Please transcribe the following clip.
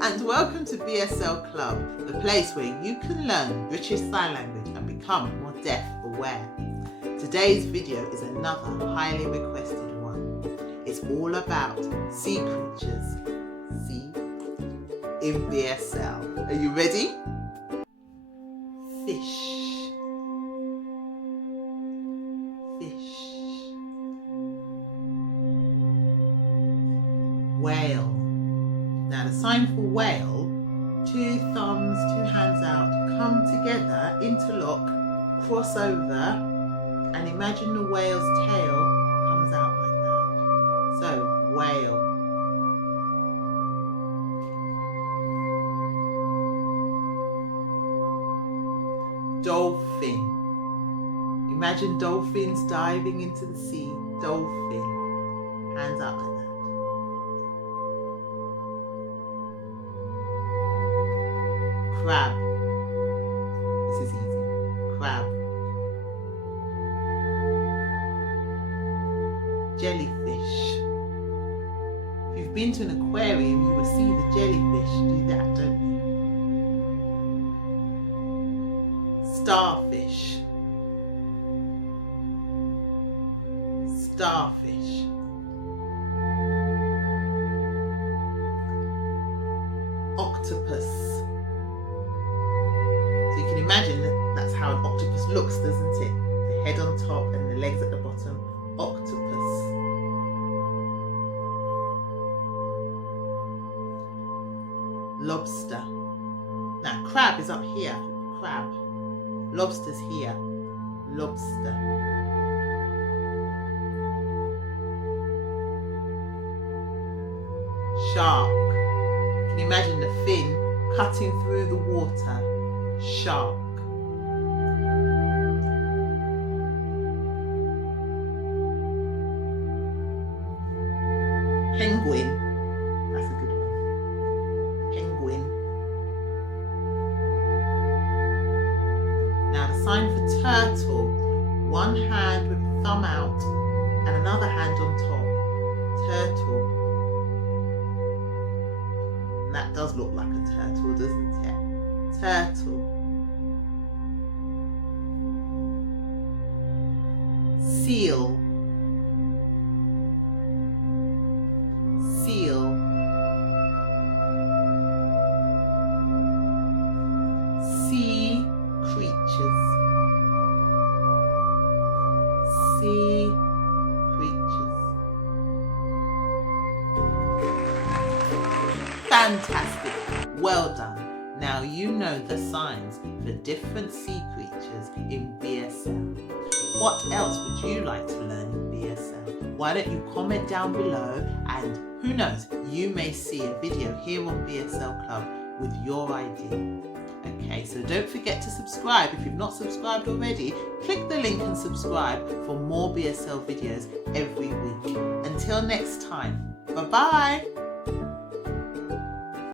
and welcome to BSL Club, the place where you can learn British Sign Language and become more deaf aware. Today's video is another highly requested one. It's all about sea creatures, in BSL. Are you ready? Fish. Whale. Now the sign for whale, 2 thumbs, 2 hands out, come together, interlock, cross over, and imagine the whale's tail comes out like that. So, whale. Dolphin. Imagine dolphins diving into the sea. Dolphin. Hands out like that. Crab. This is easy. Crab. Jellyfish. If you've been to an aquarium, you will see the jellyfish do that, don't you? Starfish. Starfish. Octopus. So you can imagine that's how an octopus looks, doesn't it? The head on top and the legs at the bottom. Octopus. Lobster. Now crab is up here. Crab. Lobster's here. Lobster. Shark. You can imagine the fin cutting through the water. Shark. Penguin. That's a good one. Penguin. Now the sign for turtle. 1 hand with the thumb out and another hand on top. Turtle. And that does look like a turtle, doesn't it? Turtle. Seal. Seal. Sea creatures. Sea creatures. Fantastic. Well done. Now you know the signs for different sea creatures in BSL. What else would you like to learn in BSL? Why don't you comment down below, and who knows, you may see a video here on BSL Club with your idea. Okay, so don't forget to subscribe. If you've not subscribed already, click the link and subscribe for more BSL videos every week. Until next time, bye-bye.